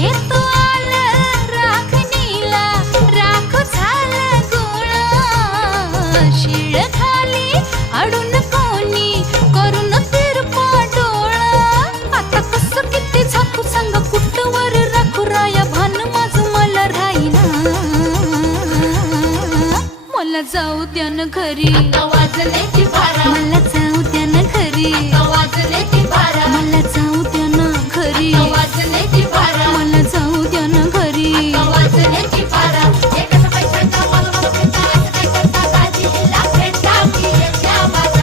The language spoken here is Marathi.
येतो आलं राखणीला राख झालं गोळा शिळ खाली अडून कोणी करून तिरपा डोळा आता कसं किती झाकू सांग कुठवर राखू राया भान माझं मला राहीना मला जाऊ द्या न घरी वाजण्याची भारा मला